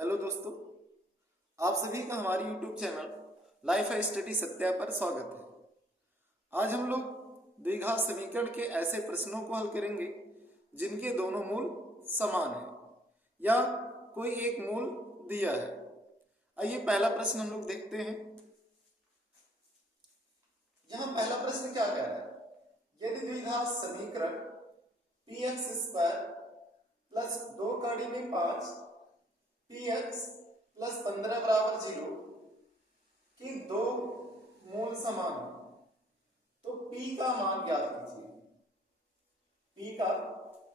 Hello दोस्तों, आप सभी का हमारे YouTube channel life study Satya पर स्वागत है। आज हम लोग द्विघात समीकरण के ऐसे प्रश्नों को हल करेंगे जिनके दोनों मूल समान हैं या कोई एक मूल दिया है। आइए पहला प्रश्न हम लोग देखते हैं। यहाँ पहला प्रश्न क्या कह रहा है? यदि द्विघात समीकरण px स्क्वायर प्लस 2 कड़ी में 5 px प्लस 15 बराबर 0 की दो मूल समान है तो p का मान ज्ञात कीजिए। p का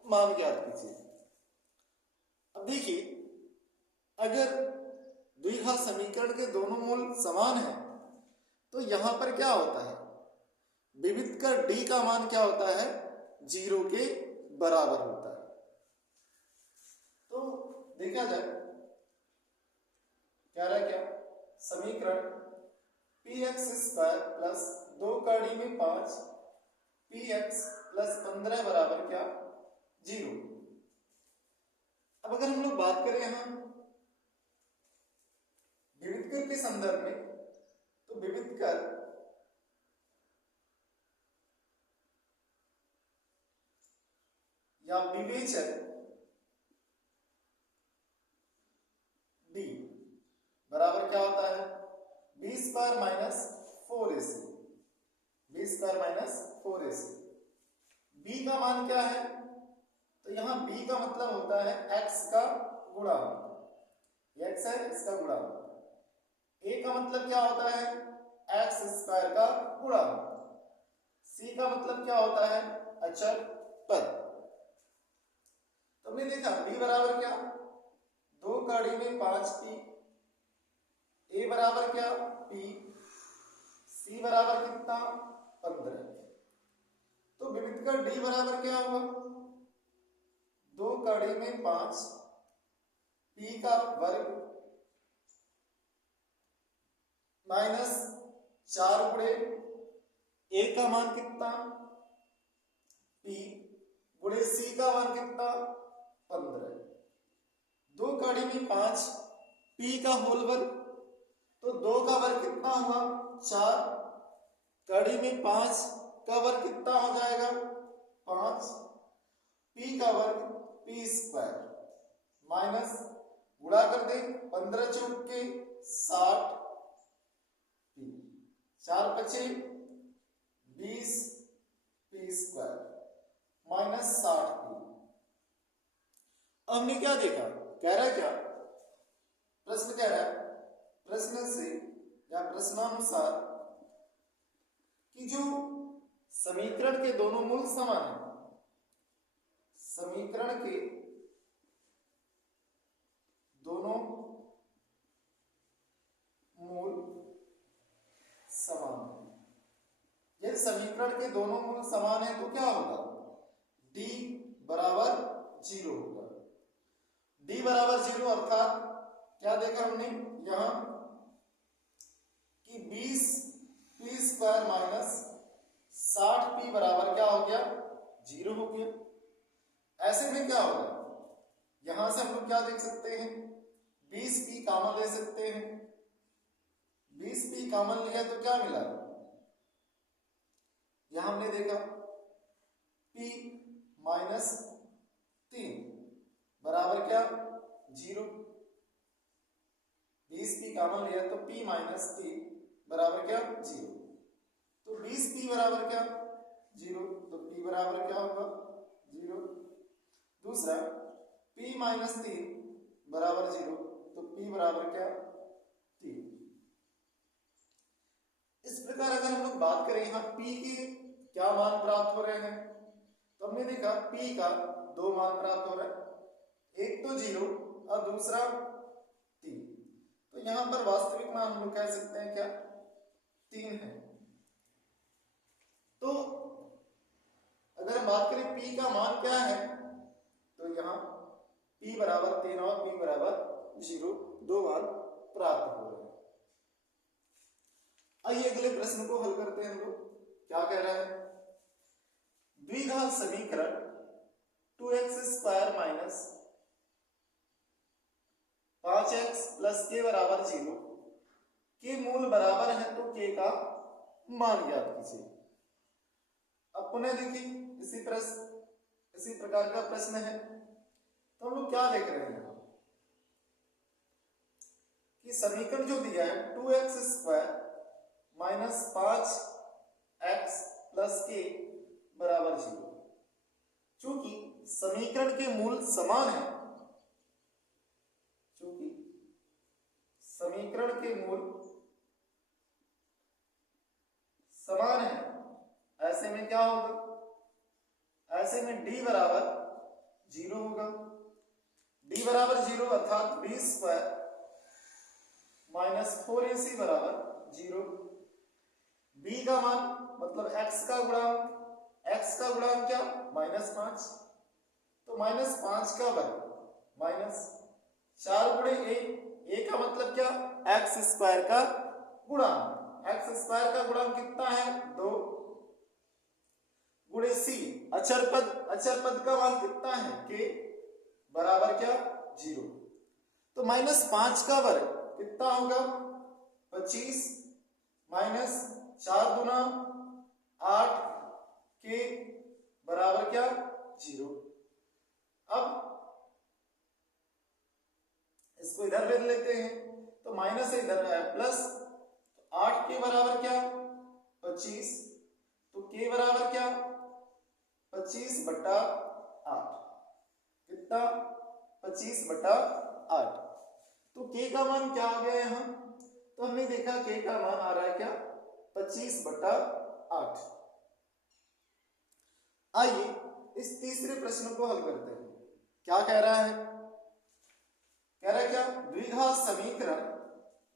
मान ज्ञात कीजिए। अब देखिए, अगर द्विघात समीकरण के दोनों मूल समान है तो यहां पर क्या होता है? विविध का d का मान क्या होता है? 0 के बराबर होता है। तो देखा जाए क्या रहा, क्या समीकरण px स्क्वायर प्लस 2 कड़ी में 5 px प्लस 15 बराबर क्या? 0। अब अगर हम लोग बात करें यहां विविधकर के संदर्भ में, तो विविधकर या विवेचक d बराबर क्या होता है? b square minus 4ac। b square minus 4ac। b का मान क्या है? तो यहां b का मतलब होता है x का गुणा। x है, इसका गुणा। a का मतलब क्या होता है? x स्क्वायर का गुणा। c का मतलब क्या होता है? अचर पद। तो हमने देखा b बराबर क्या? 2 कड़ी में 5p। a बराबर क्या? p। c बराबर कितना? 15। तो विविध का d बराबर क्या हुआ? 2 कड़ी में 5 p का वर्ग माइनस 4 गुणे a का मान कितना? p गुणे c का मान कितना? 15। 2 कड़ी में 5 p का होल वर्ग, तो 2 का वर्ग कितना हुआ? 4। कड़ी में 5 का वर्ग कितना हो जाएगा? 5। p का वर्ग p स्क्वायर माइनस गुणा कर दे 15 चौक के 60 p 4 बचे 20 p स्क्वायर माइनस 60 p। हमने क्या देखा? कह रहा है क्या प्रश्न? कह रहा है प्रश्न से या प्रश्नानुसार कि जो समीकरण के दोनों मूल समान है, समीकरण के दोनों मूल समान है। यदि समीकरण के दोनों मूल समान है तो क्या होगा? d बराबर 0 होगा। d बराबर 0 अर्थात क्या देखा हमने यहां कि 20 p स्क्वायर माइनस 60 p बराबर क्या हो गया? 0 हो गया। ऐसे में क्या होगा? यहां से हम लोग क्या देख सकते हैं? 20 p कॉमन ले सकते हैं। 20 p कॉमन लिया तो क्या मिला? यहां हमने देखा p माइनस 3 बराबर क्या? 0। 20 p कॉमन लिया तो p माइनस 3 बराबर क्या? 0। तो 20 p बराबर क्या? 0। तो p बराबर क्या होगा? 0। दूसरा p माइनस 3 बराबर 0, तो p बराबर क्या? 3। इस प्रकार अगर हम लोग बात करें यहाँ p के क्या मान प्राप्त हो रहे हैं, तो हमने देखा p का 2 मान प्राप्त हो रहा है, एक तो 0 और दूसरा 3। तो यहां पर वास्तविक मान हम लोग कह सकते हैं क्या? 3 है। तो अगर हम बात करें p का मान क्या है, तो यहाँ p बराबर 3 और p बराबर 0 दो मान प्राप्त हो रहे हैं। आइए अगले प्रश्न को हल करते हैं हम लोग। क्या कह रहा है? द्विघात समीकरण 2x square minus 5x plus के बराबर 0 के मूल बराबर है तो के का मान ज्ञात कीजिए। अब पुनः देखिए इसी प्रकार का प्रश्न है। तो हम लोग क्या देख रहे हैं कि समीकरण जो दिया है 2x square minus 5x plus के बराबर 0, चूंकि समीकरण के मूल समान है, चूंकि समीकरण के मूल समान है, ऐसे में क्या होगा, ऐसे में d बराबर 0 होगा। d बराबर 0 अर्थात b स्क्वायर माइनस 4ac बराबर 0। b का मान मतलब x का गुणांक क्या, -5, तो -5 का वर्ग माइनस 4 गुणे a का मतलब क्या, x स्क्वायर का गुणांक। x स्क्वायर का गुणांक कितना है, 2 गुणे c अचर पद का मान कितना है, k बराबर क्या, 0। तो -5 का वर्ग कितना होगा, 25 माइनस 4 गुना 8 के बराबर क्या, 0। अब इसको इधर ले लेते हैं तो माइनस से इधर आया प्लस, 8 के बराबर क्या, 25, तो के बराबर क्या, 25/8, कितना, 25/8। तो के का मान क्या आ गया यहाँ, तो हमने देखा के का मान आ रहा है क्या, 25/8। आइए इस तीसरे प्रश्न को हल करते हैं। क्या कह रहा है, कह रहा है क्या, द्विघात समीकरण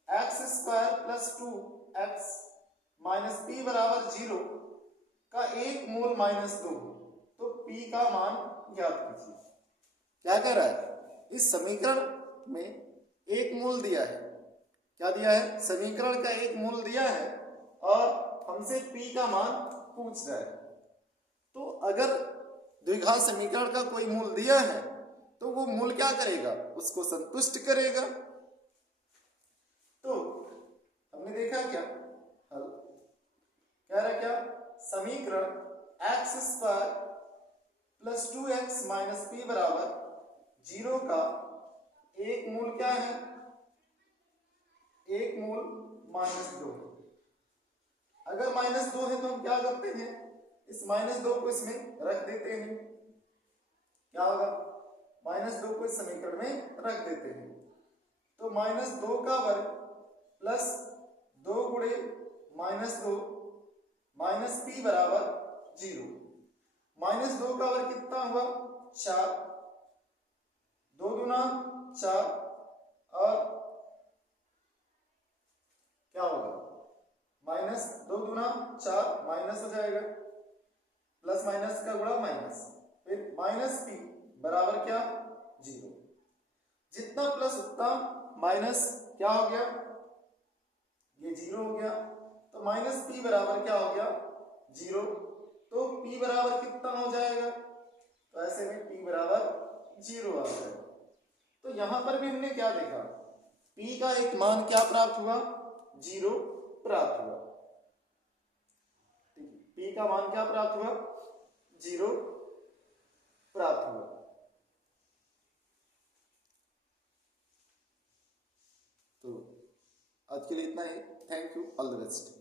x square plus 2x minus p बराबर 0 का एक मूल -2, तो p का मान ज्ञात कीजिए। क्या कह रहा है, इस समीकरण में एक मूल दिया है, क्या दिया है, समीकरण का एक मूल दिया है और हमसे p का मान पूछ रहा है। तो अगर द्विघात समीकरण का कोई मूल दिया है तो वो मूल क्या करेगा, उसको संतुष्ट करेगा। तो हमने देखा क्या हल, कह रहा क्या, समीकरण x square plus 2x minus p बराबर 0 का एक मूल क्या है, एक मूल -2 है। अगर -2 है तो हम क्या करते हैं, इस -2 को इसमें रख देते हैं, क्या होगा, -2 को इस समीकरण में रख देते हैं। तो -2 का वर्ग प्लस 2 गुणे -2 माइनस p बराबर 0। -2 का वर्ग कितना हुआ, 4, 2 दूना 4 और क्या होगा, -2 दूना 4 माइनस हो जाएगा, प्लस माइनस का गुणा माइनस, फिर -p बराबर क्या, 0। जितना प्लस उतना माइनस क्या हो गया, ये 0 हो गया, तो -p बराबर क्या हो गया, 0। तो p बराबर कितना हो जाएगा, तो ऐसे में p बराबर 0 आ जाएगा। तो यहां पर भी हमने क्या देखा, p का एक मान क्या प्राप्त हुआ, 0 प्राप्त हुआ। p का मान क्या प्राप्त हुआ, 0 प्राप्त हुआ। तो आज के लिए इतना ही, thank you, all the best.